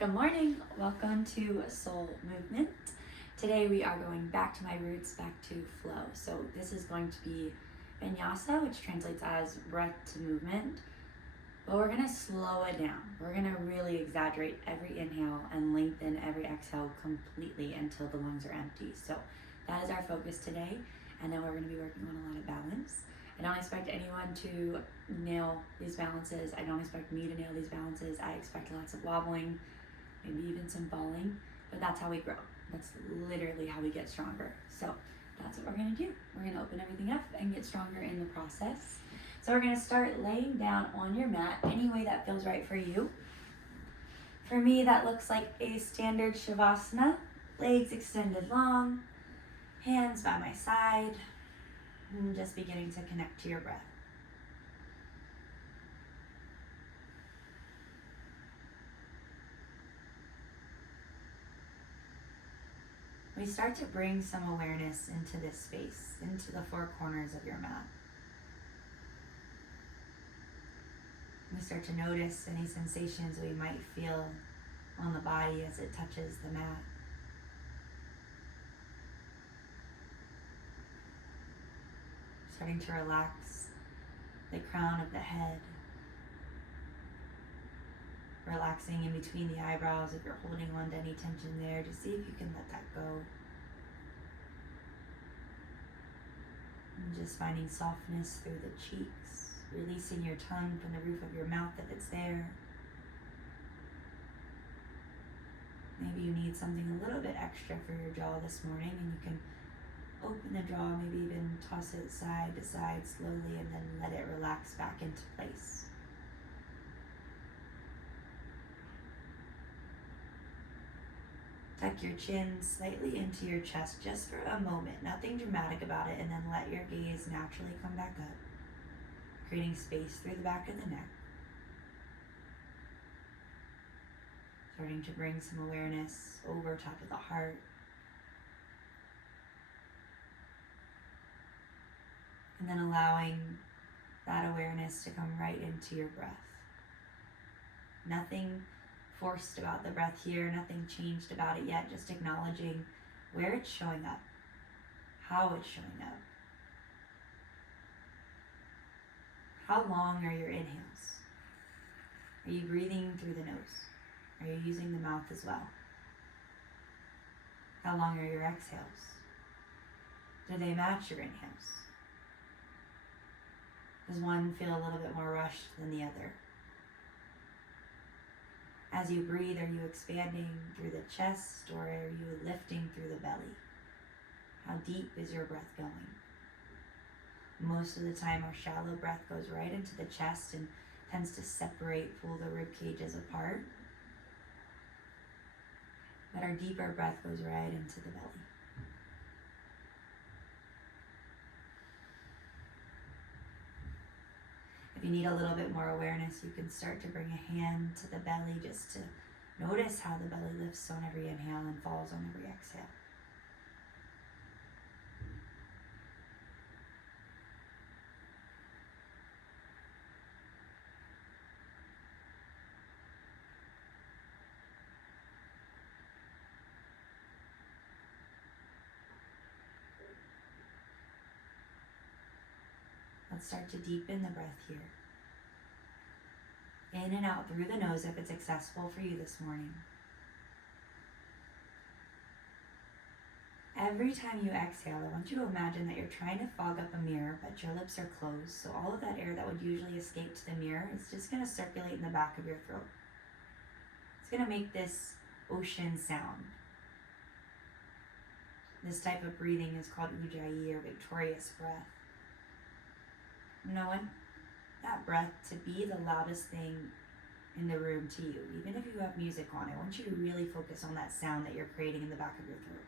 Good morning, welcome to Soul Movement. Today we are going back to my roots, back to flow. So this is going to be Vinyasa, which translates as breath to movement. But we're gonna slow it down. We're gonna really exaggerate every inhale and lengthen every exhale completely until the lungs are empty. So that is our focus today. And then we're gonna be working on a lot of balance. I don't expect anyone to nail these balances. I don't expect me to nail these balances. I expect lots of wobbling, maybe even some falling, but that's how we grow. That's literally how we get stronger. So that's what we're gonna do. We're gonna open everything up and get stronger in the process. So we're gonna start laying down on your mat any way that feels right for you. For me, that looks like a standard Savasana, legs extended long, hands by my side, and just beginning to connect to your breath. We start to bring some awareness into this space, into the four corners of your mat. We start to notice any sensations we might feel on the body as it touches the mat. Starting to relax the crown of the head. Relaxing in between the eyebrows if you're holding on to any tension there. Just see if you can let that go. And just finding softness through the cheeks. Releasing your tongue from the roof of your mouth if it's there. Maybe you need something a little bit extra for your jaw this morning, and you can open the jaw, maybe even toss it side to side slowly, and then let it relax back into place. Tuck your chin slightly into your chest just for a moment, nothing dramatic about it, and then let your gaze naturally come back up, creating space through the back of the neck. Starting to bring some awareness over top of the heart. And then allowing that awareness to come right into your breath. Nothing forced about the breath here, nothing changed about it yet, just acknowledging where it's showing up, how it's showing up. How long are your inhales? Are you breathing through the nose? Are you using the mouth as well? How long are your exhales? Do they match your inhales? Does one feel a little bit more rushed than the other? As you breathe, are you expanding through the chest or are you lifting through the belly? How deep is your breath going? Most of the time, our shallow breath goes right into the chest and tends to separate, pull the rib cages apart. But our deeper breath goes right into the belly. If you need a little bit more awareness, you can start to bring a hand to the belly just to notice how the belly lifts on every inhale and falls on every exhale. Let's start to deepen the breath here. In and out through the nose if it's accessible for you this morning. Every time you exhale, I want you to imagine that you're trying to fog up a mirror, but your lips are closed. So all of that air that would usually escape to the mirror is just going to circulate in the back of your throat. It's going to make this ocean sound. This type of breathing is called Ujjayi or victorious breath. Knowing that breath to be the loudest thing in the room to you. Even if you have music on, I want you to really focus on that sound that you're creating in the back of your throat.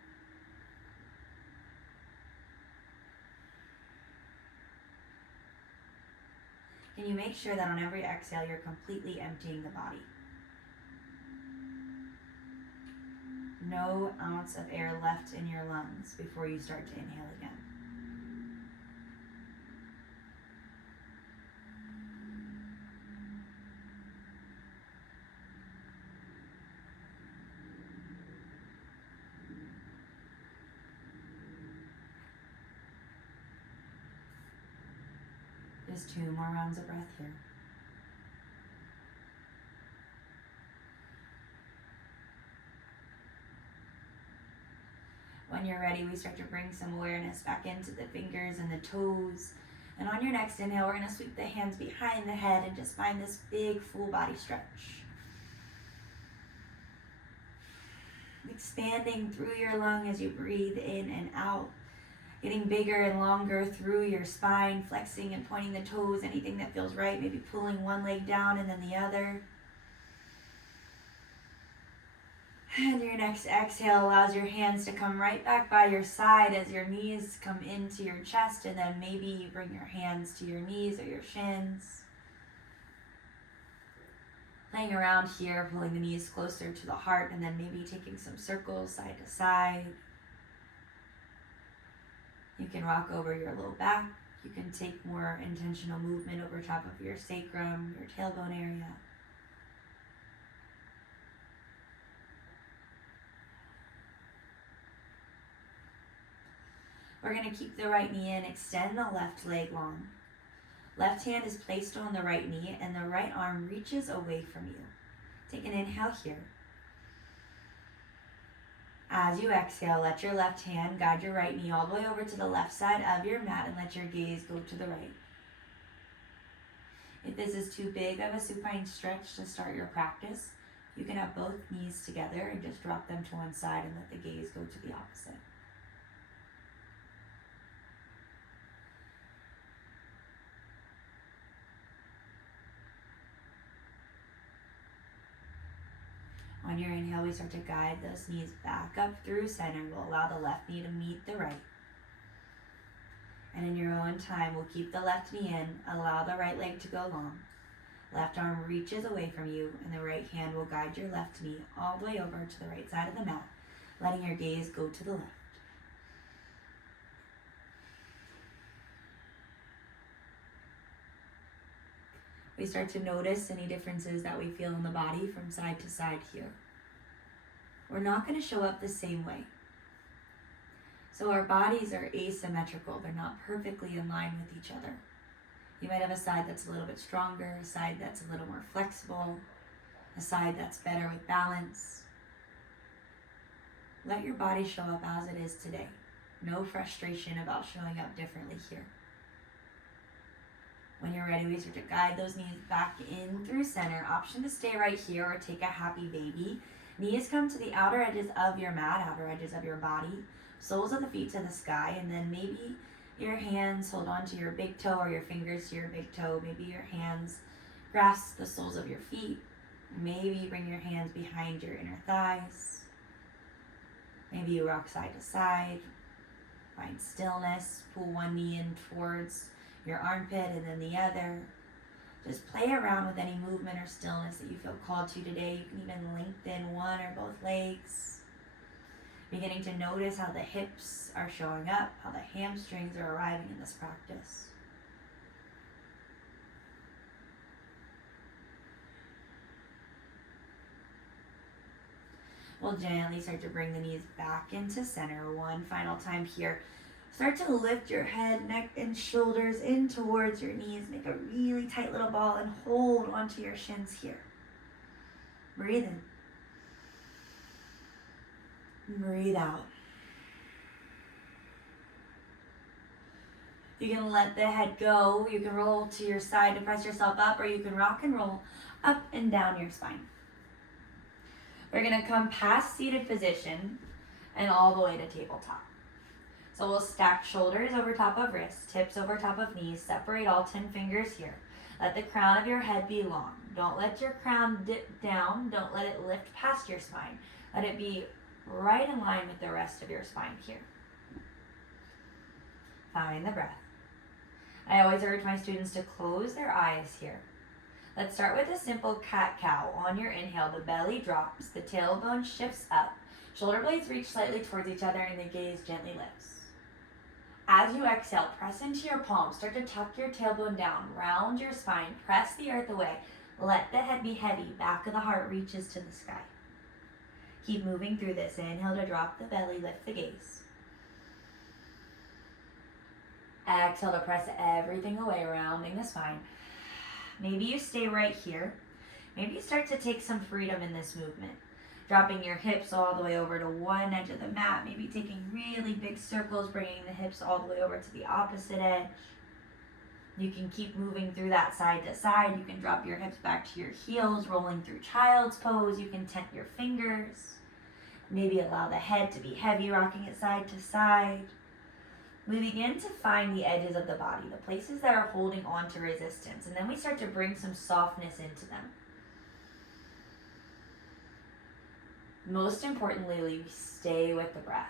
Can you make sure that on every exhale you're completely emptying the body? No ounce of air left in your lungs before you start to inhale again. Just 2 more rounds of breath here. When you're ready, we start to bring some awareness back into the fingers and the toes. And on your next inhale, we're going to sweep the hands behind the head and just find this big full body stretch. Expanding through your lung as you breathe in and out. Getting bigger and longer through your spine, flexing and pointing the toes, anything that feels right, maybe pulling one leg down and then the other. And your next exhale allows your hands to come right back by your side as your knees come into your chest, and then maybe you bring your hands to your knees or your shins. Playing around here, pulling the knees closer to the heart, and then maybe taking some circles side to side. You can rock over your low back. You can take more intentional movement over top of your sacrum, your tailbone area. We're going to keep the right knee in, extend the left leg long. Left hand is placed on the right knee and the right arm reaches away from you. Take an inhale here. As you exhale, let your left hand guide your right knee all the way over to the left side of your mat and let your gaze go to the right. If this is too big of a supine stretch to start your practice, you can have both knees together and just drop them to one side and let the gaze go to the opposite. On your inhale, we start to guide those knees back up through center. We'll allow the left knee to meet the right. And in your own time, we'll keep the left knee in, allow the right leg to go long. Left arm reaches away from you, and the right hand will guide your left knee all the way over to the right side of the mat, letting your gaze go to the left. We start to notice any differences that we feel in the body from side to side here. We're not going to show up the same way. So our bodies are asymmetrical. They're not perfectly in line with each other. You might have a side that's a little bit stronger, a side that's a little more flexible, a side that's better with balance. Let your body show up as it is today. No frustration about showing up differently here. When you're ready, we start to guide those knees back in through center. Option to stay right here or take a happy baby. Knees come to the outer edges of your mat, outer edges of your body. Soles of the feet to the sky, and then maybe your hands hold on to your big toe or your fingers to your big toe. Maybe your hands grasp the soles of your feet. Maybe bring your hands behind your inner thighs. Maybe you rock side to side. Find stillness. Pull one knee in towards your armpit and then the other. Just play around with any movement or stillness that you feel called to today. You can even lengthen one or both legs. Beginning to notice how the hips are showing up, how the hamstrings are arriving in this practice. We'll gently start to bring the knees back into center one final time here. Start to lift your head, neck, and shoulders in towards your knees. Make a really tight little ball and hold onto your shins here. Breathe in. Breathe out. You can let the head go. You can roll to your side to press yourself up, or you can rock and roll up and down your spine. We're going to come past seated position and all the way to tabletop. So we'll stack shoulders over top of wrists, tips over top of knees, separate all 10 fingers here. Let the crown of your head be long. Don't let your crown dip down. Don't let it lift past your spine. Let it be right in line with the rest of your spine here. Find the breath. I always urge my students to close their eyes here. Let's start with a simple cat-cow. On your inhale, the belly drops, the tailbone shifts up, shoulder blades reach slightly towards each other, and the gaze gently lifts. As you exhale, press into your palms. Start to tuck your tailbone down, round your spine, press the earth away. Let the head be heavy, back of the heart reaches to the sky. Keep moving through this. Inhale to drop the belly, lift the gaze. Exhale to press everything away, rounding the spine. Maybe you stay right here. Maybe you start to take some freedom in this movement. Dropping your hips all the way over to one edge of the mat. Maybe taking really big circles, bringing the hips all the way over to the opposite edge. You can keep moving through that side to side. You can drop your hips back to your heels, rolling through child's pose. You can tent your fingers. Maybe allow the head to be heavy, rocking it side to side. We begin to find the edges of the body, the places that are holding on to resistance, and then we start to bring some softness into them. Most importantly, we stay with the breath.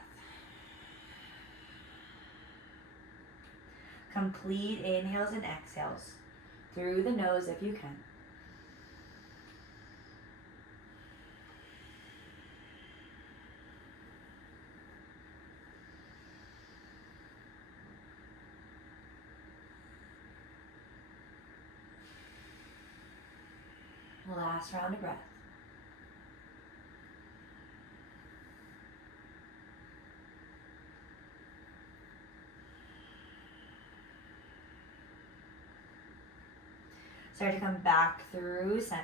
Complete inhales and exhales through the nose if you can. Last round of breath. Start to come back through center.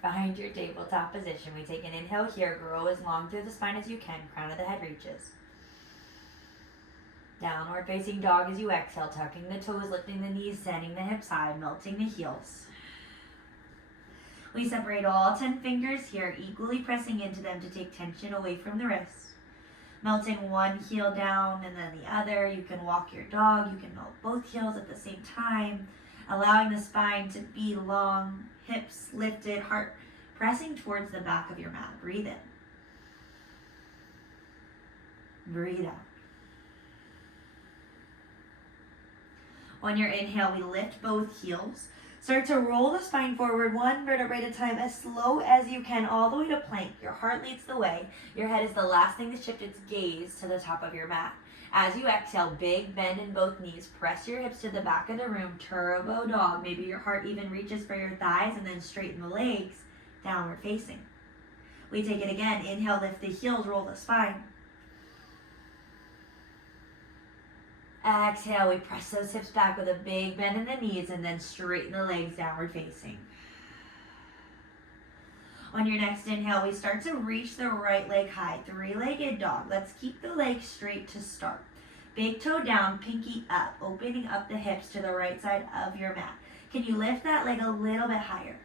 Find your tabletop position. We take an inhale here. Grow as long through the spine as you can. Crown of the head reaches. Downward facing dog as you exhale. Tucking the toes, lifting the knees, sending the hips high, melting the heels. We separate all 10 fingers here, equally pressing into them to take tension away from the wrists. Melting one heel down and then the other. You can walk your dog. You can melt both heels at the same time. Allowing the spine to be long, hips lifted, heart pressing towards the back of your mat. Breathe in. Breathe out. On your inhale, we lift both heels. Start to roll the spine forward one vertebrae at a time, as slow as you can, all the way to plank. Your heart leads the way. Your head is the last thing to shift its gaze to the top of your mat. As you exhale, big bend in both knees. Press your hips to the back of the room. Turbo dog. Maybe your heart even reaches for your thighs, and then straighten the legs. Downward facing. We take it again. Inhale, lift the heels, roll the spine. Exhale, we press those hips back with a big bend in the knees, and then straighten the legs, downward facing. On your next inhale, we start to reach the right leg high, three-legged dog. Let's keep the legs straight to start. Big toe down, pinky up, opening up the hips to the right side of your mat. Can you lift that leg a little bit higher?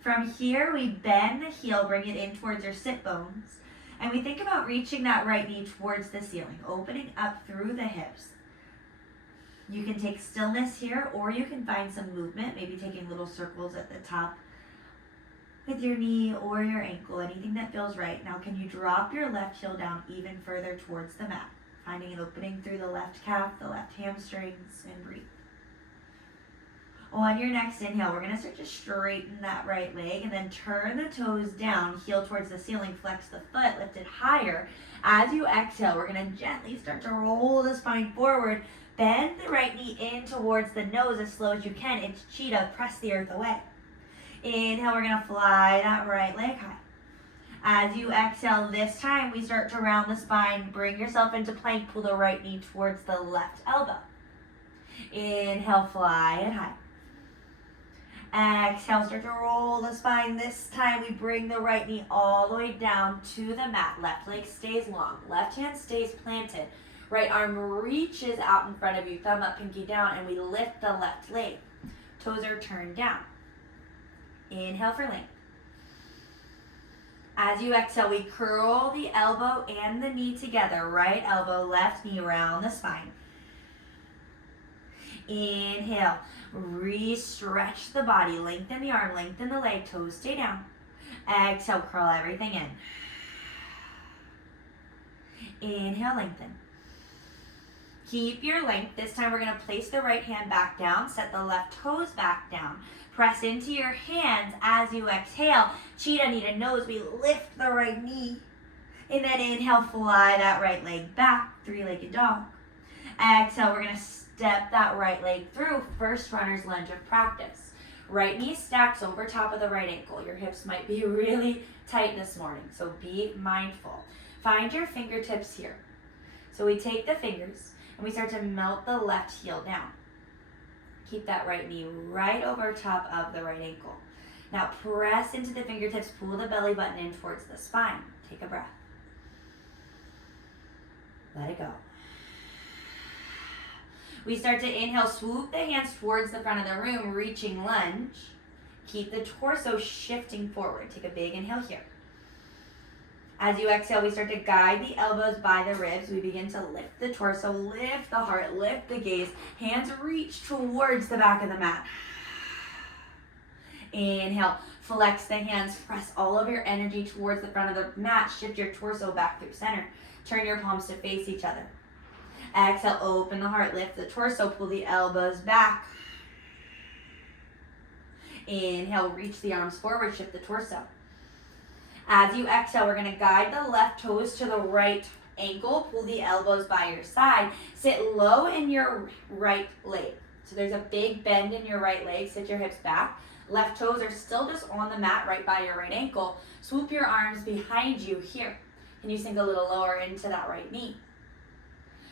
From here, we bend the heel, bring it in towards your sit bones, and we think about reaching that right knee towards the ceiling, opening up through the hips. You can take stillness here, or you can find some movement, maybe taking little circles at the top with your knee or your ankle, anything that feels right. Now, can you drop your left heel down even further towards the mat, finding an opening through the left calf, the left hamstrings, and breathe. On your next inhale, we're going to start to straighten that right leg, and then turn the toes down, heel towards the ceiling, flex the foot, lift it higher. As you exhale, we're going to gently start to roll the spine forward. Bend the right knee in towards the nose as slow as you can. It's cheetah, press the earth away. Inhale, we're gonna fly that right leg high. As you exhale, this time we start to round the spine. Bring yourself into plank, pull the right knee towards the left elbow. Inhale, fly it high. Exhale, start to roll the spine. This time we bring the right knee all the way down to the mat. Left leg stays long, left hand stays planted. Right arm reaches out in front of you, thumb up, pinky down, and we lift the left leg. Toes are turned down. Inhale for length. As you exhale, we curl the elbow and the knee together. Right elbow, left knee, round the spine. Inhale, re-stretch the body, lengthen the arm, lengthen the leg, toes stay down. Exhale, curl everything in. Inhale, lengthen. Keep your length. This time we're going to place the right hand back down, set the left toes back down. Press into your hands as you exhale. Cheetah knee to nose. We lift the right knee. And then inhale, fly that right leg back, three-legged dog. Exhale, we're going to step that right leg through, first runner's lunge of practice. Right knee stacks over top of the right ankle. Your hips might be really tight this morning, so be mindful. Find your fingertips here. So we take the fingers And we start to melt the left heel down. Keep that right knee right over top of the right ankle. Now press into the fingertips, pull the belly button in towards the spine. Take a breath. Let it go. We start to inhale, swoop the hands towards the front of the room, reaching lunge. Keep the torso shifting forward. Take a big inhale here. As you exhale, we start to guide the elbows by the ribs. We begin to lift the torso, lift the heart, lift the gaze. Hands reach towards the back of the mat. Inhale, flex the hands, press all of your energy towards the front of the mat. Shift your torso back through center. Turn your palms to face each other. Exhale, open the heart, lift the torso, pull the elbows back. Inhale, reach the arms forward, shift the torso. As you exhale, we're going to guide the left toes to the right ankle. Pull the elbows by your side. Sit low in your right leg. So there's a big bend in your right leg. Sit your hips back. Left toes are still just on the mat right by your right ankle. Swoop your arms behind you here. Can you sink a little lower into that right knee?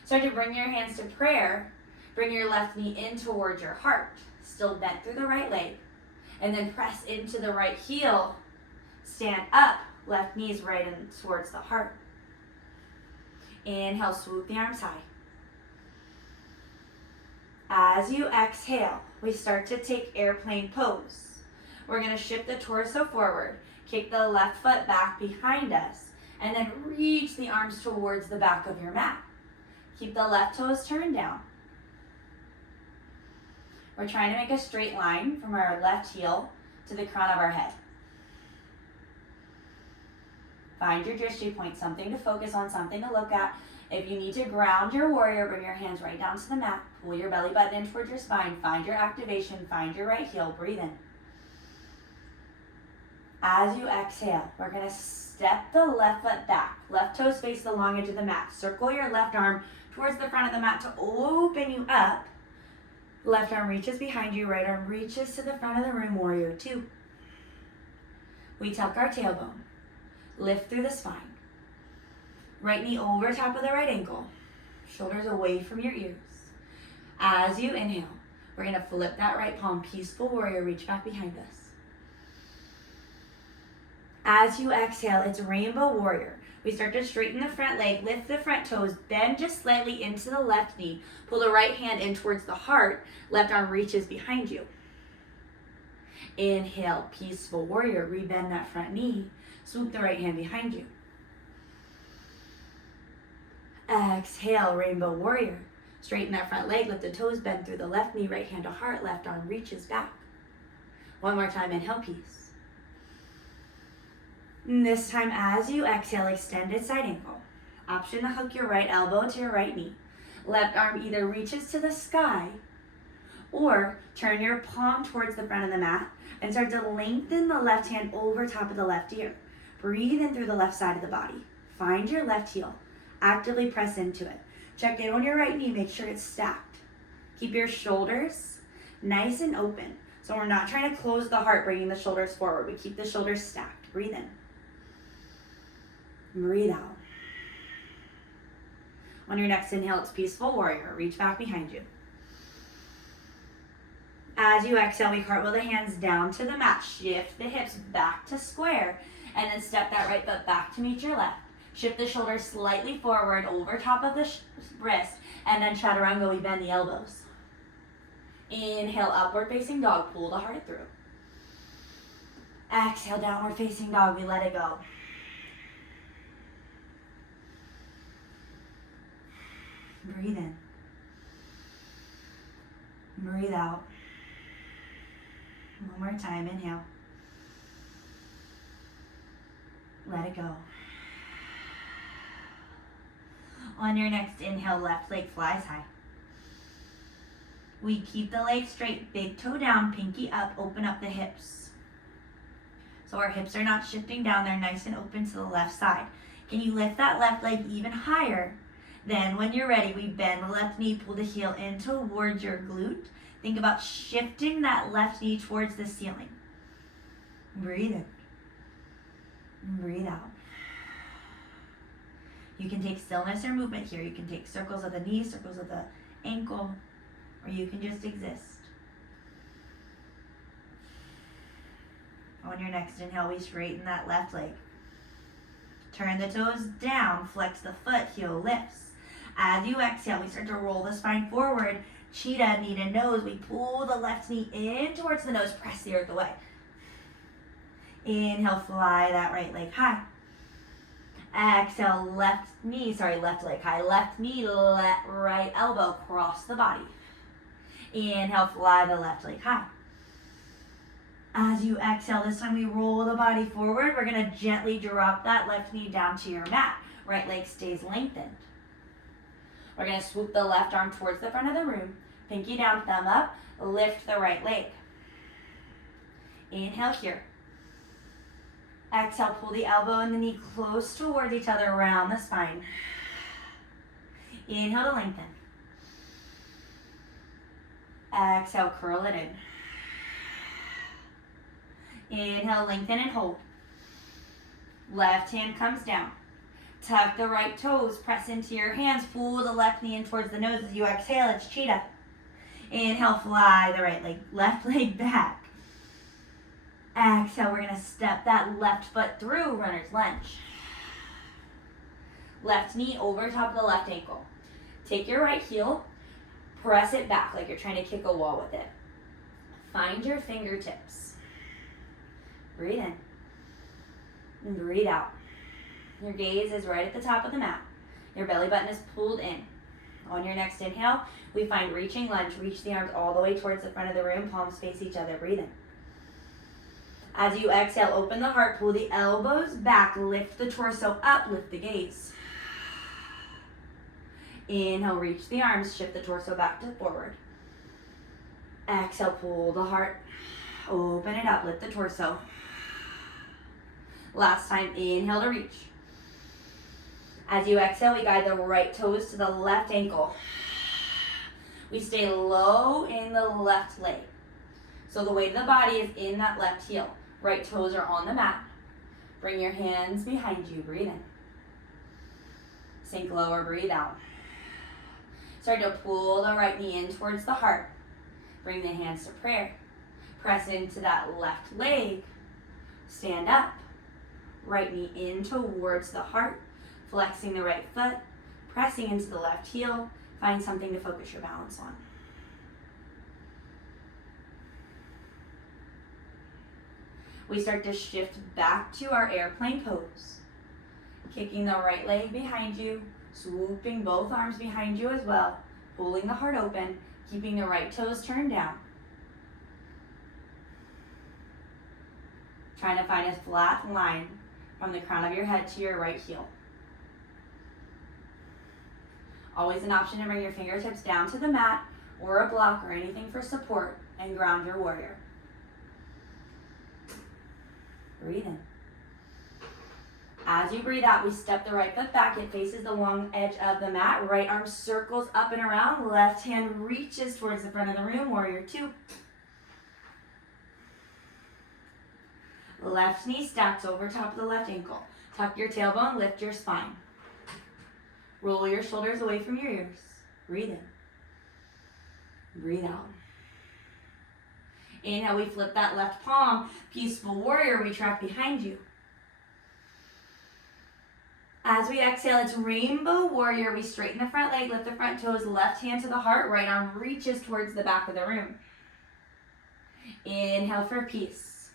Start to bring your hands to prayer. Bring your left knee in towards your heart. Still bent through the right leg. And then press into the right heel. Stand up. Left knee is right in towards the heart. Inhale, swoop the arms high. As you exhale, we start to take airplane pose. We're going to shift the torso forward, kick the left foot back behind us, and then reach the arms towards the back of your mat. Keep the left toes turned down. We're trying to make a straight line from our left heel to the crown of our head. Find your drishti point, something to focus on, something to look at. If you need to ground your warrior, bring your hands right down to the mat. Pull your belly button in towards your spine. Find your activation. Find your right heel. Breathe in. As you exhale, we're going to step the left foot back. Left toes face the long edge of the mat. Circle your left arm towards the front of the mat to open you up. Left arm reaches behind you. Right arm reaches to the front of the room. Warrior 2. We tuck our tailbone. Lift through the spine. Right knee over top of the right ankle. Shoulders away from your ears. As you inhale, we're going to flip that right palm. Peaceful warrior, reach back behind us. As you exhale, it's rainbow warrior. We start to straighten the front leg, lift the front toes, bend just slightly into the left knee. Pull the right hand in towards the heart. Left arm reaches behind you. Inhale, peaceful warrior. Rebend that front knee. Swoop the right hand behind you. Exhale, rainbow warrior. Straighten that front leg, lift the toes, bend through the left knee, right hand to heart, left arm reaches back. One more time, inhale, peace. And this time, as you exhale, extended side angle. Option to hook your right elbow to your right knee. Left arm either reaches to the sky or turn your palm towards the front of the mat and start to lengthen the left hand over top of the left ear. Breathe in through the left side of the body. Find your left heel. Actively press into it. Check in on your right knee. Make sure it's stacked. Keep your shoulders nice and open. So we're not trying to close the heart, bringing the shoulders forward. We keep the shoulders stacked. Breathe in. Breathe out. On your next inhale, it's peaceful warrior. Reach back behind you. As you exhale, we cartwheel the hands down to the mat. Shift the hips back to square. And then step that right foot back to meet your left. Shift the shoulders slightly forward over top of the wrist. And then chaturanga, we bend the elbows. Inhale, upward facing dog. Pull the heart through. Exhale, downward facing dog. We let it go. Breathe in. Breathe out. One more time. Inhale. Let it go. On your next inhale, left leg flies high. We keep the leg straight, big toe down, pinky up, open up the hips. So our hips are not shifting down, they're nice and open to the left side. Can you lift that left leg even higher? Then when you're ready, we bend the left knee, pull the heel in towards your glute. Think about shifting that left knee towards the ceiling. Breathe in. Breathe out. You can take stillness or movement here. You can take circles of the knee, circles of the ankle, or you can just exist. On your next inhale, we straighten that left leg. Turn the toes down, flex the foot, heel lifts. As you exhale, we start to roll the spine forward. Cheetah, knee to nose. We pull the left knee in towards the nose, press the earth away. Inhale, fly that right leg high. Exhale, left leg high. Left knee, right elbow, cross the body. Inhale, fly the left leg high. As you exhale, this time we roll the body forward. We're gonna gently drop that left knee down to your mat. Right leg stays lengthened. We're gonna swoop the left arm towards the front of the room. Pinky down, thumb up, lift the right leg. Inhale here. Exhale, pull the elbow and the knee close towards each other around the spine. Inhale to lengthen. Exhale, curl it in. Inhale, lengthen and hold. Left hand comes down. Tuck the right toes, press into your hands, pull the left knee in towards the nose as you exhale, it's cheetah. Inhale, fly the left leg back. Exhale, we're gonna step that left foot through, runner's lunge. Left knee over top of the left ankle. Take your right heel, press it back like you're trying to kick a wall with it. Find your fingertips. Breathe in and breathe out. Your gaze is right at the top of the mat. Your belly button is pulled in. On your next inhale, we find reaching lunge. Reach the arms all the way towards the front of the room, palms face each other. Breathe in. As you exhale, open the heart, pull the elbows back, lift the torso up, lift the gaze. Inhale, reach the arms, shift the torso back to forward. Exhale, pull the heart, open it up, lift the torso. Last time, inhale to reach. As you exhale, we guide the right toes to the left ankle. We stay low in the left leg. So the weight of the body is in that left heel. Right toes are on the mat. Bring your hands behind you, breathe in. Sink lower, breathe out. Start to pull the right knee in towards the heart. Bring the hands to prayer. Press into that left leg. Stand up. Right knee in towards the heart. Flexing the right foot. Pressing into the left heel. Find something to focus your balance on. We start to shift back to our airplane pose. Kicking the right leg behind you, swooping both arms behind you as well, pulling the heart open, keeping the right toes turned down. Trying to find a flat line from the crown of your head to your right heel. Always an option to bring your fingertips down to the mat or a block or anything for support and ground your warrior. Breathe in. As you breathe out, we step the right foot back. It faces the long edge of the mat. Right arm circles up and around. Left hand reaches towards the front of the room. Warrior two. Left knee stacks over top of the left ankle. Tuck your tailbone, lift your spine. Roll your shoulders away from your ears. Breathe in. Breathe out. Inhale, we flip that left palm. Peaceful warrior, we track behind you. As we exhale, it's rainbow warrior. We straighten the front leg, lift the front toes, left hand to the heart, right arm reaches towards the back of the room. Inhale for peace.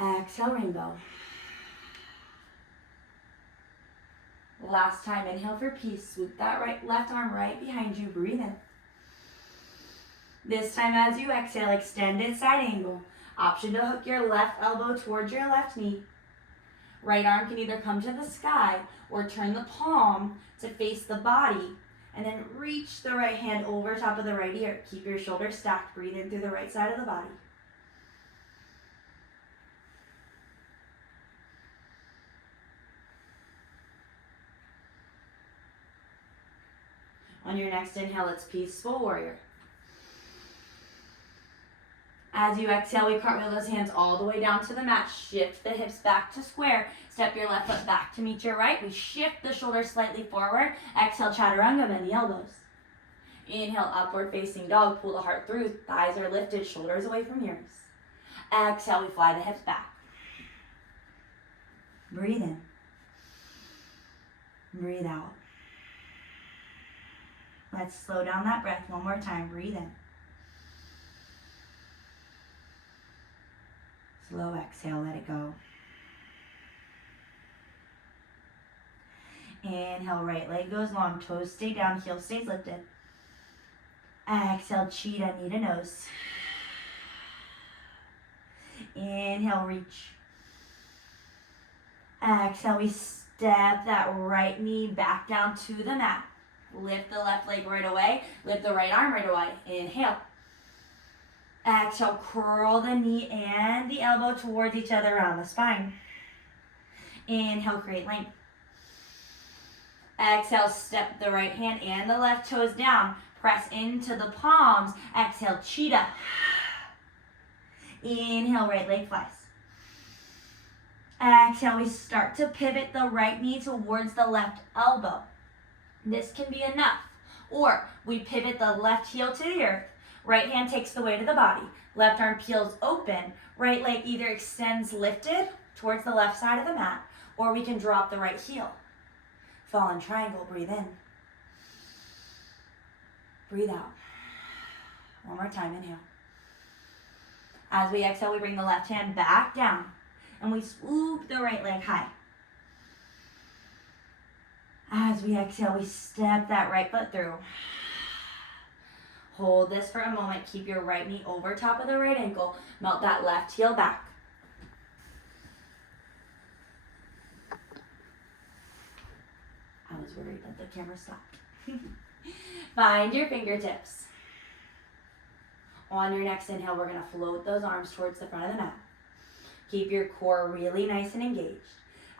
Exhale, rainbow. Last time, inhale for peace. Swoop that left arm right behind you. Breathe in. This time as you exhale, extended side angle. Option to hook your left elbow towards your left knee. Right arm can either come to the sky or turn the palm to face the body. And then reach the right hand over top of the right ear. Keep your shoulders stacked. Breathe in through the right side of the body. On your next inhale, it's peaceful warrior. As you exhale, we cartwheel those hands all the way down to the mat. Shift the hips back to square. Step your left foot back to meet your right. We shift the shoulders slightly forward. Exhale, chaturanga, bend the elbows. Inhale, upward facing dog. Pull the heart through. Thighs are lifted, shoulders away from ears. Exhale, we fly the hips back. Breathe in. Breathe out. Let's slow down that breath one more time. Breathe in. Slow exhale, let it go. Inhale, right leg goes long, toes stay down, heel stays lifted. Exhale, cheetah, knee to nose. Inhale, reach. Exhale, we step that right knee back down to the mat. Lift the left leg right away, lift the right arm right away. Inhale. Exhale, curl the knee and the elbow towards each other around the spine. Inhale, create length. Exhale, step the right hand and the left toes down. Press into the palms. Exhale, cheetah. Inhale, right leg flies. Exhale, we start to pivot the right knee towards the left elbow. This can be enough. Or we pivot the left heel to the earth. Right hand takes the weight of the body. Left arm peels open. Right leg either extends lifted towards the left side of the mat, or we can drop the right heel. Fallen triangle, breathe in. Breathe out. One more time, inhale. As we exhale, we bring the left hand back down, and we swoop the right leg high. As we exhale, we step that right foot through. Hold this for a moment. Keep your right knee over top of the right ankle. Melt that left heel back. I was worried that the camera stopped. Find your fingertips. On your next inhale, we're going to float those arms towards the front of the mat. Keep your core really nice and engaged.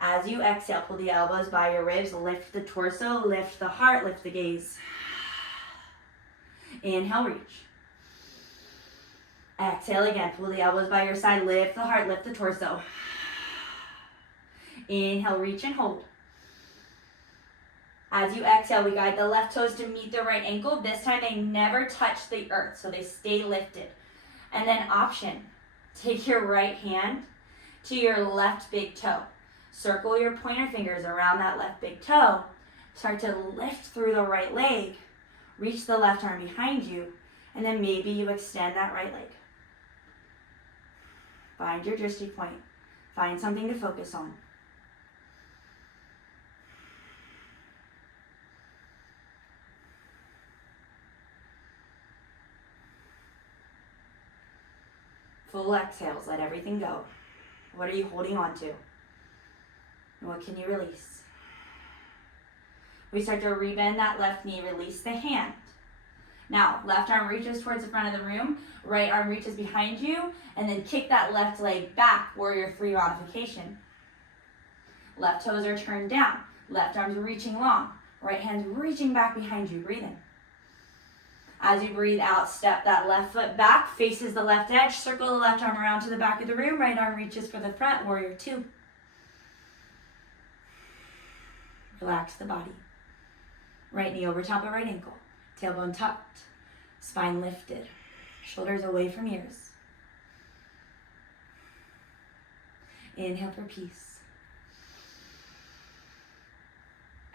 As you exhale, pull the elbows by your ribs. Lift the torso, lift the heart, lift the gaze. Inhale, reach. Exhale again. Pull the elbows by your side. Lift the heart, lift the torso. Inhale, reach and hold. As you exhale, we guide the left toes to meet the right ankle. This time they never touch the earth, so they stay lifted. And then option, take your right hand to your left big toe. Circle your pointer fingers around that left big toe. Start to lift through the right leg. Reach the left arm behind you, and then maybe you extend that right leg. Find your drishti point. Find something to focus on. Full exhales, let everything go. What are you holding on to? And what can you release? We start to rebend that left knee, release the hand. Now, left arm reaches towards the front of the room, right arm reaches behind you, and then kick that left leg back, warrior three modification. Left toes are turned down, left arm's reaching long, right hand's reaching back behind you, breathe in. As you breathe out, step that left foot back, faces the left edge, circle the left arm around to the back of the room, right arm reaches for the front, warrior two. Relax the body. Right knee over top of right ankle. Tailbone tucked. Spine lifted. Shoulders away from ears. Inhale for peace.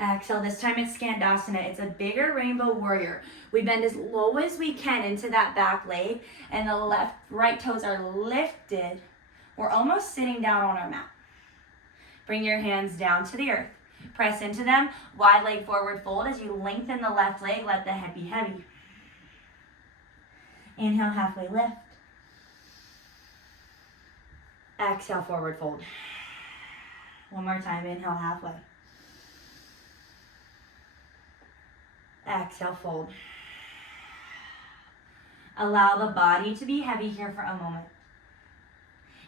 Exhale. This time it's Skandasana. It's a bigger rainbow warrior. We bend as low as we can into that back leg, and the right toes are lifted. We're almost sitting down on our mat. Bring your hands down to the earth. Press into them, wide leg forward fold. As you lengthen the left leg, let the head be heavy. Inhale, halfway lift. Exhale, forward fold. One more time, inhale, halfway. Exhale, fold. Allow the body to be heavy here for a moment.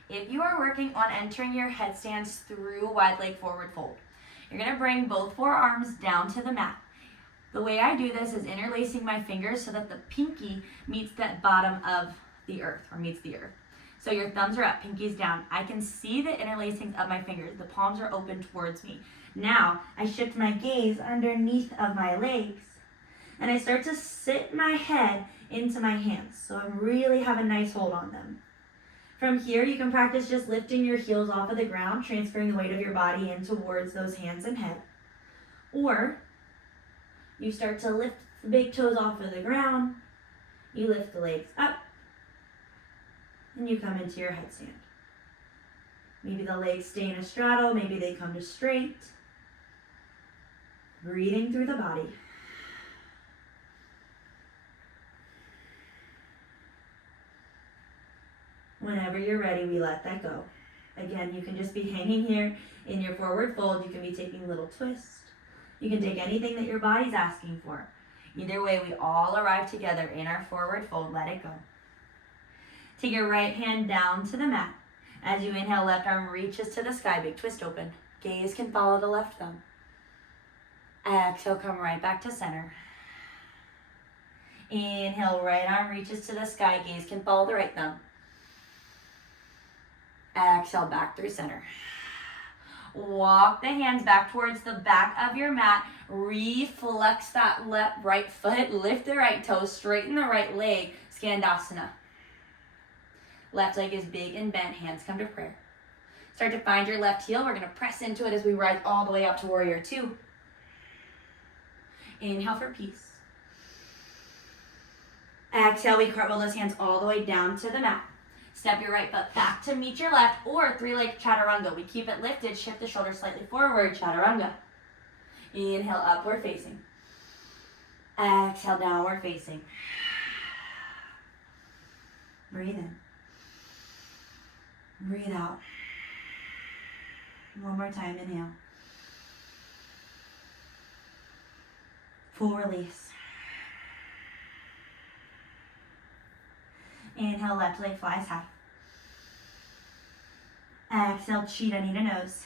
If you are working on entering your headstands through wide leg forward fold, you're going to bring both forearms down to the mat. The way I do this is interlacing my fingers so that the pinky meets the bottom of the earth or meets the earth. So your thumbs are up, pinkies down. I can see the interlacings of my fingers. The palms are open towards me. Now I shift my gaze underneath of my legs and I start to sit my head into my hands. So I really have a nice hold on them. From here, you can practice just lifting your heels off of the ground, transferring the weight of your body in towards those hands and head. Or you start to lift the big toes off of the ground, you lift the legs up, and you come into your headstand. Maybe the legs stay in a straddle, maybe they come to straight. Breathing through the body. Whenever you're ready, we let that go. Again, you can just be hanging here in your forward fold. You can be taking little twists. You can take anything that your body's asking for. Either way, we all arrive together in our forward fold. Let it go. Take your right hand down to the mat. As you inhale, left arm reaches to the sky. Big twist open. Gaze can follow the left thumb. Exhale, come right back to center. Inhale, right arm reaches to the sky. Gaze can follow the right thumb. Exhale, back through center. Walk the hands back towards the back of your mat. Reflex that right foot. Lift the right toe. Straighten the right leg. Skandasana. Left leg is big and bent. Hands come to prayer. Start to find your left heel. We're going to press into it as we rise all the way up to warrior two. Inhale for peace. Exhale, we cartwheel those hands all the way down to the mat. Step your right foot back to meet your left, or three-leg chaturanga. We keep it lifted, shift the shoulders slightly forward, chaturanga. Inhale, upward facing. Exhale, downward facing. Breathe in. Breathe out. One more time, inhale. Full release. Inhale, left leg flies high. Exhale, cheetah, knee to nose.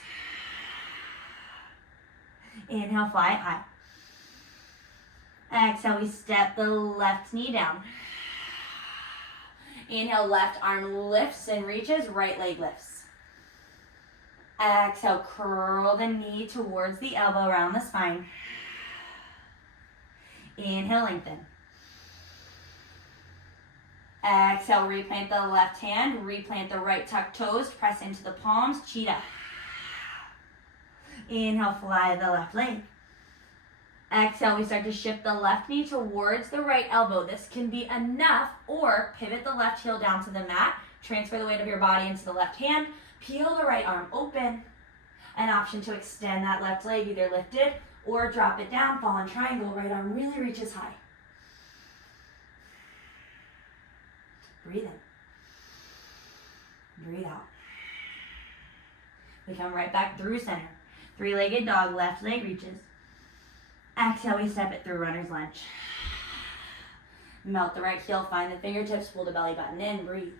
Inhale, fly high. Exhale, we step the left knee down. Inhale, left arm lifts and reaches, right leg lifts. Exhale, curl the knee towards the elbow, around the spine. Inhale, lengthen. Exhale, replant the left hand, replant the right tuck toes, press into the palms, cheetah. Inhale, fly the left leg. Exhale, we start to shift the left knee towards the right elbow. This can be enough, or pivot the left heel down to the mat, transfer the weight of your body into the left hand, peel the right arm open. An option to extend that left leg, either lifted or drop it down, fallen triangle, right arm really reaches high. Breathe in. Breathe out. We come right back through center. Three-legged dog, left leg reaches. Exhale, we step it through runner's lunge. Melt the right heel, find the fingertips, pull the belly button in, breathe.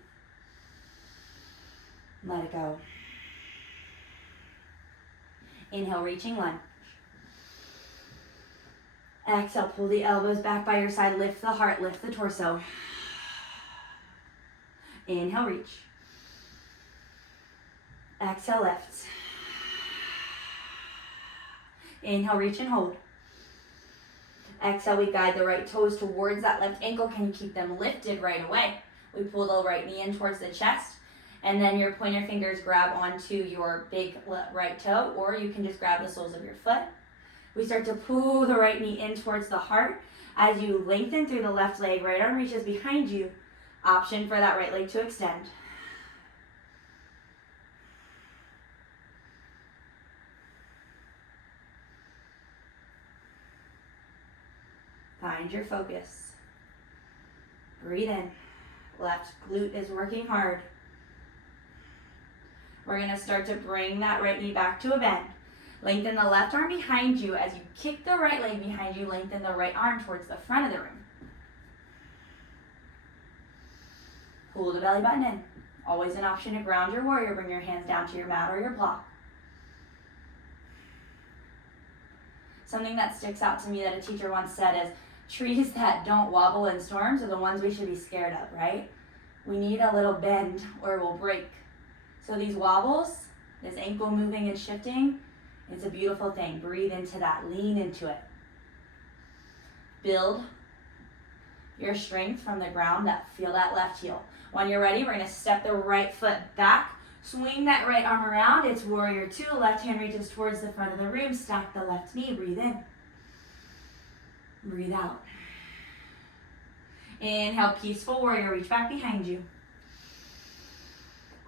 Let it go. Inhale, reaching lunge. Exhale, pull the elbows back by your side, lift the heart, lift the torso. Inhale, reach. Exhale, lift. Inhale, reach and hold. Exhale, we guide the right toes towards that left ankle. Can you keep them lifted right away? We pull the right knee in towards the chest, and then your pointer fingers grab onto your big right toe, or you can just grab the soles of your foot. We start to pull the right knee in towards the heart. As you lengthen through the left leg, right arm reaches behind you. Option for that right leg to extend. Find your focus. Breathe in. Left glute is working hard. We're going to start to bring that right knee back to a bend. Lengthen the left arm behind you. As you kick the right leg behind you, lengthen the right arm towards the front of the room. Pull the belly button in. Always an option to ground your warrior. Bring your hands down to your mat or your block. Something that sticks out to me that a teacher once said is, trees that don't wobble in storms are the ones we should be scared of, right? we need a little bend or we'll break. So these wobbles, this ankle moving and shifting, it's a beautiful thing. Breathe into that, lean into it. Build your strength from the ground up. Feel that left heel. When you're ready, we're gonna step the right foot back, swing that right arm around. It's warrior two. Left hand reaches towards the front of the room. Stack the left knee. Breathe in. Breathe out. Inhale, peaceful warrior. Reach back behind you.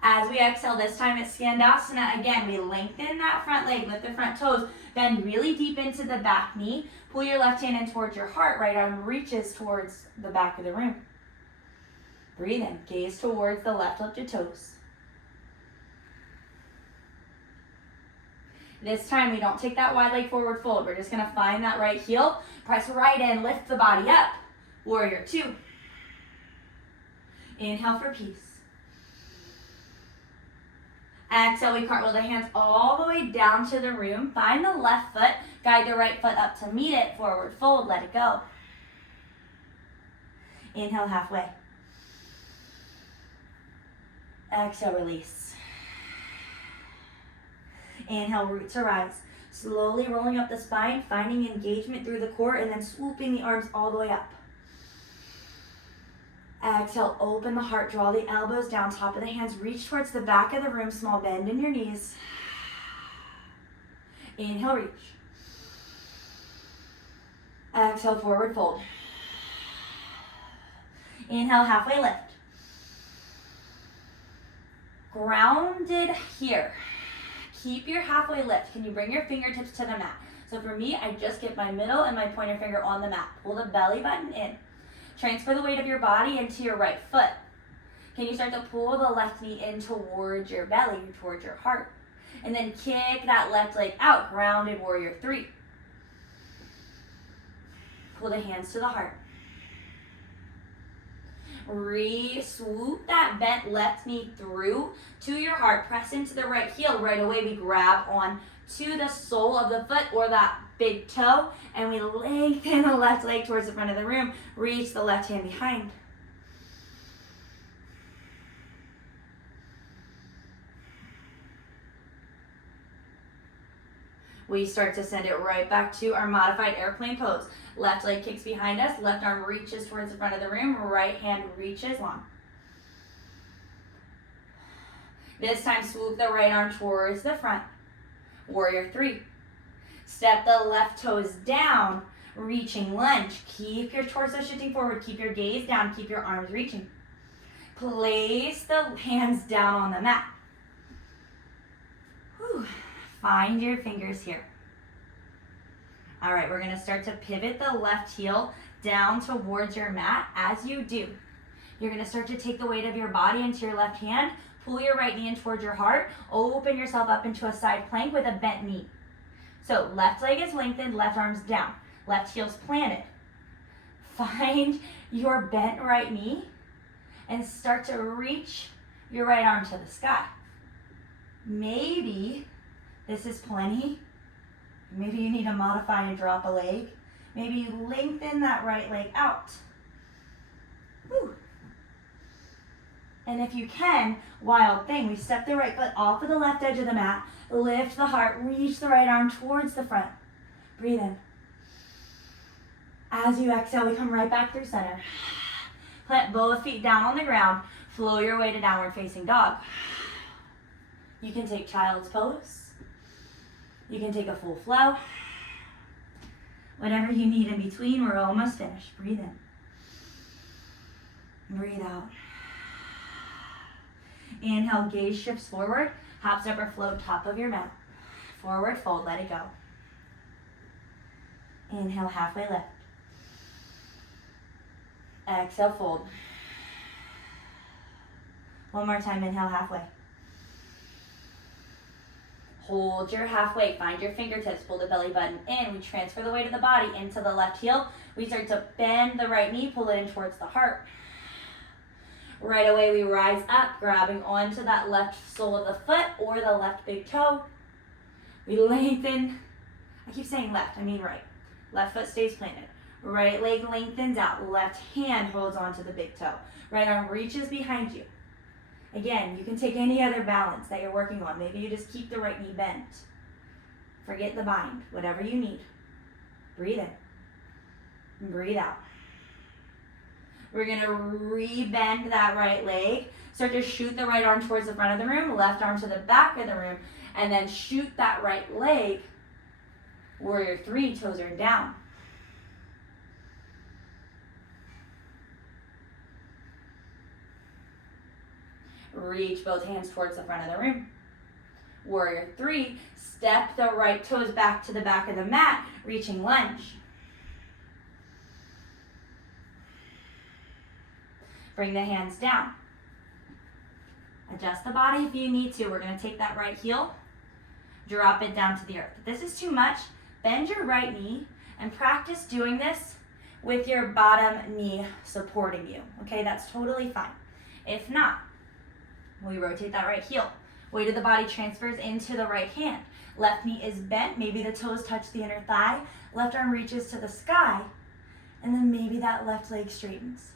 As we exhale, this time it's Skandasana. Again, we lengthen that front leg, lift the front toes, bend really deep into the back knee. Pull your left hand in towards your heart. Right arm reaches towards the back of the room. Breathe in. Gaze towards the left lifted toes. This time we don't take that wide leg forward fold. We're just going to find that right heel. Press right in. Lift the body up. Warrior two. Inhale for peace. Exhale, we cartwheel the hands all the way down to the room. Find the left foot. Guide the right foot up to meet it. Forward fold. Let it go. Inhale halfway. Exhale, release. Inhale, root to rise. Slowly rolling up the spine, finding engagement through the core, and then swooping the arms all the way up. Exhale, open the heart, draw the elbows down, top of the hands, reach towards the back of the room, small bend in your knees. Inhale, reach. Exhale, forward fold. Inhale, halfway lift. Grounded here. Keep your halfway lift. Can you bring your fingertips to the mat? So for me, I just get my middle and my pointer finger on the mat. Pull the belly button in. Transfer the weight of your body into your right foot. Can you start to pull the left knee in towards your belly, towards your heart? And then kick that left leg out, grounded warrior three. Pull the hands to the heart. Swoop that bent left knee through to your heart. Press into the right heel. Right away we grab on to the sole of the foot or that big toe, and we lengthen the left leg towards the front of the room. Reach the left hand behind. We start to send it right back to our modified airplane pose. Left leg kicks behind us, left arm reaches towards the front of the room, right hand reaches long. This time swoop the right arm towards the front. Warrior three. Step the left toes down, reaching lunge. Keep your torso shifting forward, keep your gaze down, keep your arms reaching. Place the hands down on the mat. Whew. Find your fingers here. All right, we're gonna start to pivot the left heel down towards your mat. As you do, you're gonna start to take the weight of your body into your left hand, pull your right knee in towards your heart, open yourself up into a side plank with a bent knee. So left leg is lengthened, left arm's down, left heel's planted. Find your bent right knee and start to reach your right arm to the sky. Maybe this is plenty. Maybe you need to modify and drop a leg. Maybe you lengthen that right leg out. Whew. And if you can, wild thing, we step the right foot off of the left edge of the mat, lift the heart, reach the right arm towards the front. Breathe in. As you exhale, we come right back through center. Plant both feet down on the ground. Flow your way to downward facing dog. You can take child's pose. You can take a full flow. Whatever you need in between, we're almost finished. Breathe in. Breathe out. Inhale, gaze shifts forward. Hop, step, or float top of your mat. Forward fold, let it go. Inhale, halfway lift. Exhale, fold. One more time, inhale, halfway. Hold your halfway, find your fingertips, pull the belly button in. We transfer the weight of the body into the left heel. We start to bend the right knee, pull it in towards the heart. Right away, we rise up, grabbing onto that left sole of the foot or the left big toe. We lengthen. I keep saying left, I mean right. Left foot stays planted. Right leg lengthens out. Left hand holds onto the big toe. Right arm reaches behind you. Again, you can take any other balance that you're working on. Maybe you just keep the right knee bent. Forget the bind, whatever you need. Breathe in. And breathe out. We're gonna re-bend that right leg. Start to shoot the right arm towards the front of the room, left arm to the back of the room, and then shoot that right leg. Warrior 3, toes are down. Reach both hands towards the front of the room. Warrior 3, step the right toes back to the back of the mat, reaching lunge. Bring the hands down. Adjust the body if you need to. We're going to take that right heel, drop it down to the earth. If this is too much, bend your right knee and practice doing this with your bottom knee supporting you. Okay, that's totally fine. If not, we rotate that right heel. Weight of the body transfers into the right hand. Left knee is bent. Maybe the toes touch the inner thigh. Left arm reaches to the sky. And then maybe that left leg straightens.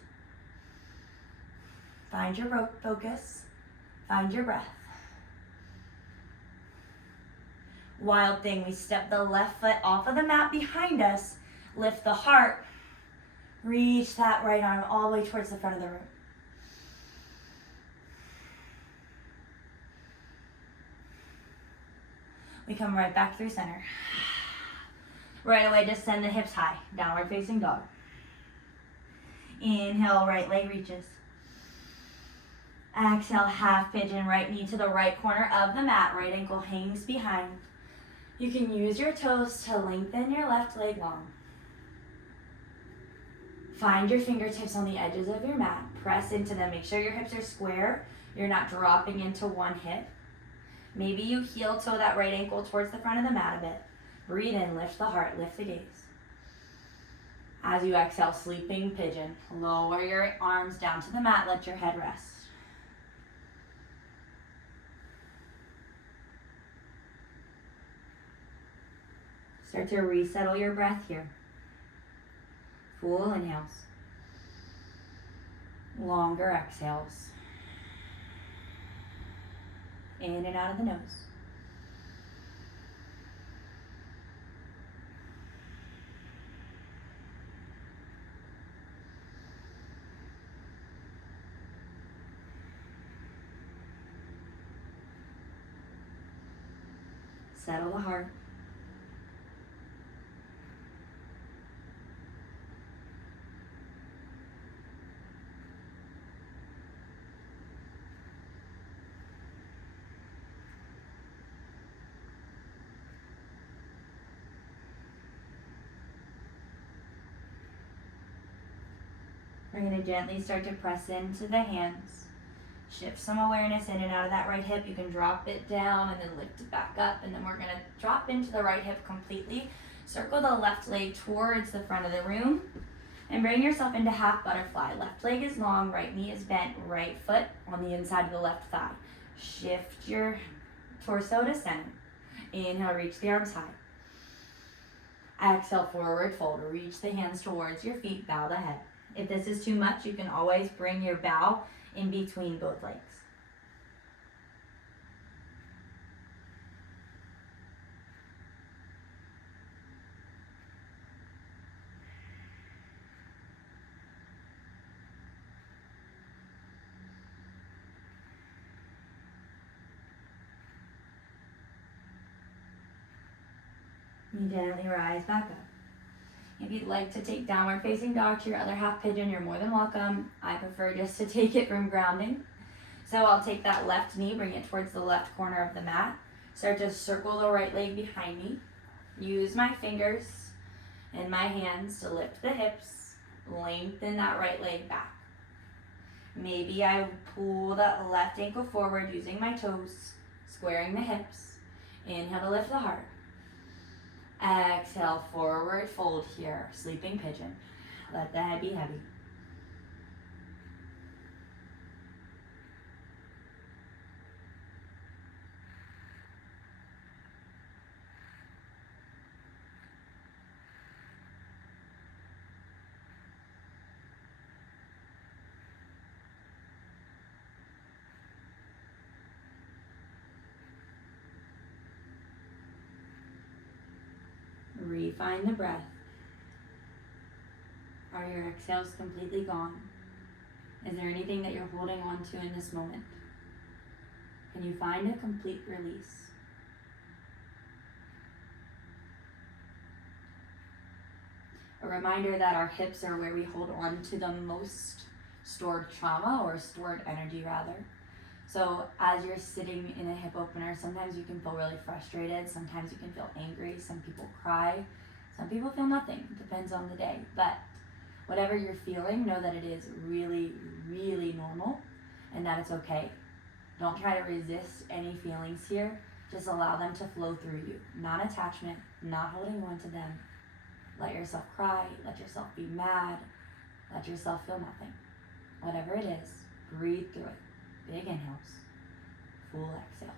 Find your focus. Find your breath. Wild thing, we step the left foot off of the mat behind us. Lift the heart. Reach that right arm all the way towards the front of the room. We come right back through center. Right away, just send the hips high. Downward facing dog. Inhale, right leg reaches. Exhale, half pigeon, right knee to the right corner of the mat. Right ankle hangs behind. You can use your toes to lengthen your left leg long. Find your fingertips on the edges of your mat. Press into them. Make sure your hips are square. You're not dropping into one hip. Maybe you heel toe that right ankle towards the front of the mat a bit. Breathe in, lift the heart, lift the gaze. As you exhale, sleeping pigeon. Lower your arms down to the mat, let your head rest. Start to resettle your breath here. Full inhales. Longer exhales. In and out of the nose. Settle the heart. We're going to gently start to press into the hands. Shift some awareness in and out of that right hip. You can drop it down and then lift it back up. And then we're going to drop into the right hip completely. Circle the left leg towards the front of the room. And bring yourself into half butterfly. Left leg is long, right knee is bent, right foot on the inside of the left thigh. Shift your torso to center. Inhale, reach the arms high. Exhale, forward fold. Reach the hands towards your feet, bow the head. If this is too much, you can always bring your bow in between both legs. You gently rise back up. If you'd like to take downward facing dog to your other half pigeon, you're more than welcome. I prefer just to take it from grounding. So I'll take that left knee, bring it towards the left corner of the mat. Start to circle the right leg behind me. Use my fingers and my hands to lift the hips, lengthen that right leg back. Maybe I pull that left ankle forward using my toes, squaring the hips. Inhale to lift the heart. Exhale, forward fold here, sleeping pigeon. Let the head be heavy. ready, find the breath. Are your exhales completely gone? Is there anything that you're holding on to in this moment? Can you find a complete release? A reminder that our hips are where we hold on to the most stored trauma, or stored energy rather. So as you're sitting in a hip opener, sometimes you can feel really frustrated, sometimes you can feel angry, some people cry, some people feel nothing, depends on the day. But whatever you're feeling, know that it is really, really normal and that it's okay. Don't try to resist any feelings here. Just allow them to flow through you. Non-attachment, not holding on to them. Let yourself cry, let yourself be mad, let yourself feel nothing. Whatever it is, breathe through it. Big inhales, full exhales.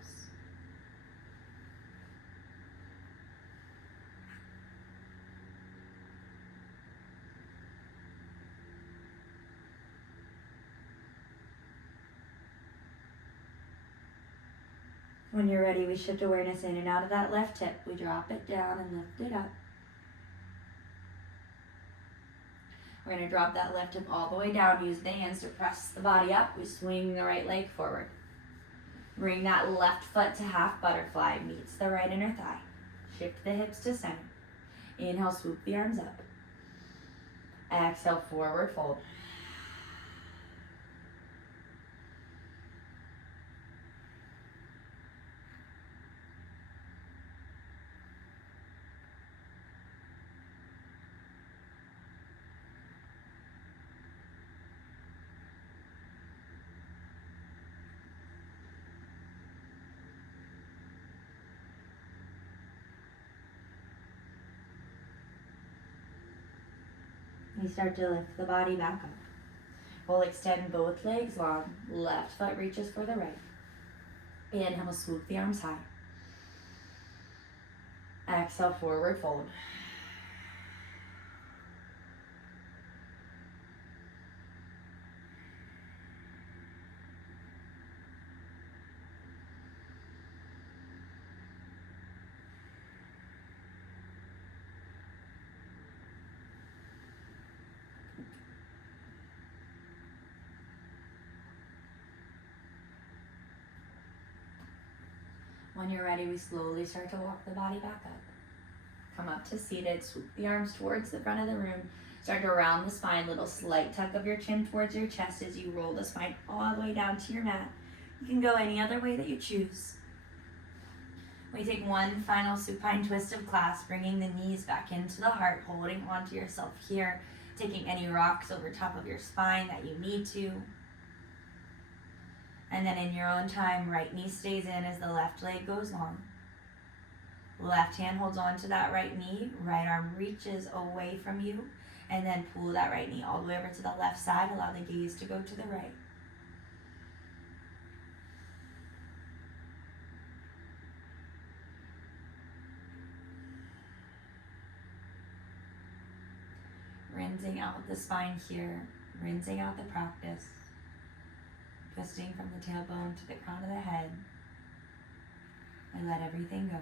When you're ready, we shift awareness in and out of that left hip. We drop it down and lift it up. We're going to drop that left hip all the way down. Use the hands to press the body up. We swing the right leg forward. Bring that left foot to half butterfly. Meets the right inner thigh. Shift the hips to center. Inhale, swoop the arms up. Exhale, forward fold. We start to lift the body back up. We'll extend both legs long. Left foot reaches for the right. Inhale, swoop the arms high. Exhale, forward fold. When you're ready, we slowly start to walk the body back up. Come up to seated, swoop the arms towards the front of the room. Start to round the spine, little slight tuck of your chin towards your chest as you roll the spine all the way down to your mat. You can go any other way that you choose. We take one final supine twist of class, bringing the knees back into the heart, holding onto yourself here, taking any rocks over top of your spine that you need to. And then in your own time, right knee stays in as the left leg goes long. Left hand holds on to that right knee, right arm reaches away from you, and then pull that right knee all the way over to the left side. Allow the gaze to go to the right. Rinsing out the spine here, rinsing out the practice. Twisting from the tailbone to the crown of the head, and let everything go.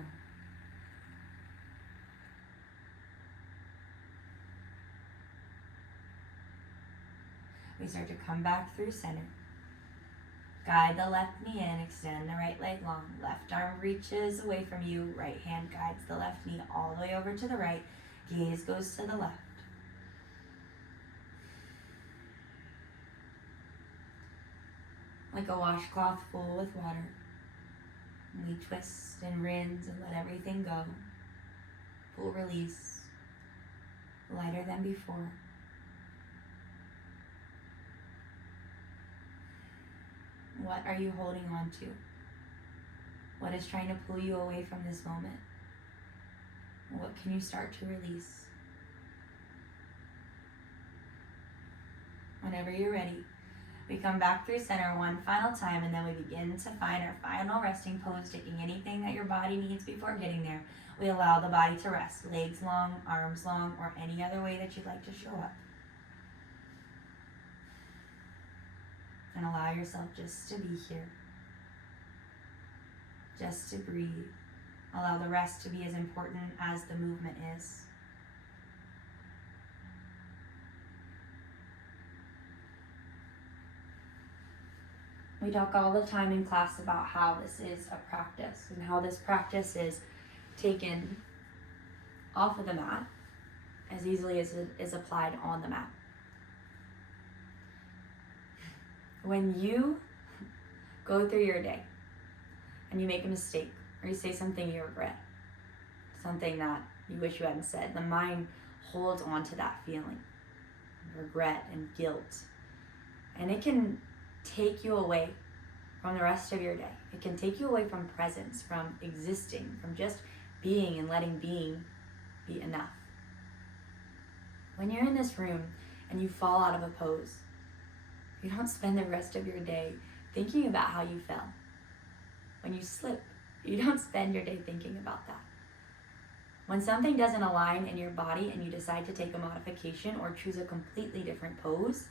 We start to come back through center. Guide the left knee in, extend the right leg long. Left arm reaches away from you, right hand guides the left knee all the way over to the right. Gaze goes to the left. Like a washcloth full with water. We twist and rinse and let everything go. Full release. Lighter than before. What are you holding on to? What is trying to pull you away from this moment? What can you start to release? Whenever you're ready, we come back through center one final time, and then we begin to find our final resting pose, taking anything that your body needs before getting there. We allow the body to rest, legs long, arms long, or any other way that you'd like to show up. And allow yourself just to be here, just to breathe. Allow the rest to be as important as the movement is. We talk all the time in class about how this is a practice and how this practice is taken off of the mat as easily as it is applied on the mat. When you go through your day and you make a mistake or you say something you regret, something that you wish you hadn't said, the mind holds on to that feeling, regret and guilt. And it can take you away from the rest of your day. It can take you away from presence, from existing, from just being and letting being be enough. When you're in this room and you fall out of a pose, you don't spend the rest of your day thinking about how you fell. When you slip, you don't spend your day thinking about that. When something doesn't align in your body and you decide to take a modification or choose a completely different pose,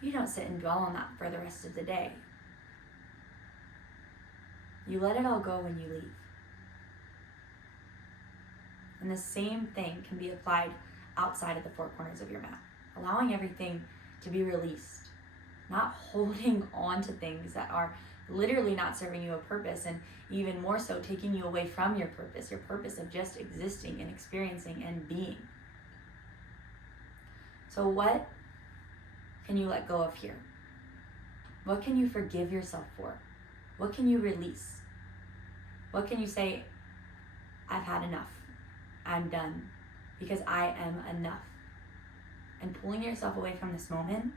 you don't sit and dwell on that for the rest of the day. You let it all go when you leave. And the same thing can be applied outside of the four corners of your mat, allowing everything to be released, not holding on to things that are literally not serving you a purpose, and even more so taking you away from your purpose of just existing and experiencing and being. So what can you let go of here? What can you forgive yourself for? What can you release? What can you say, I've had enough. I'm done because I am enough. And pulling yourself away from this moment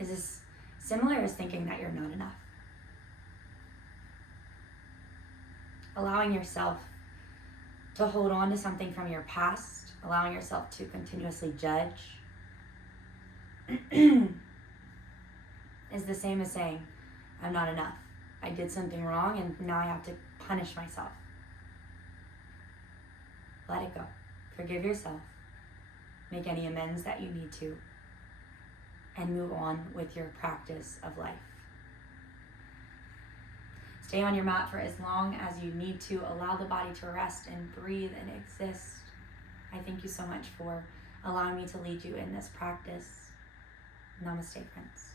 is as similar as thinking that you're not enough. Allowing yourself to hold on to something from your past, allowing yourself to continuously judge, is the same as saying, I'm not enough. I did something wrong and now I have to punish myself. Let it go. Forgive yourself. Make any amends that you need to. And move on with your practice of life. Stay on your mat for as long as you need to. Allow the body to rest and breathe and exist. I thank you so much for allowing me to lead you in this practice. Namaste, friends.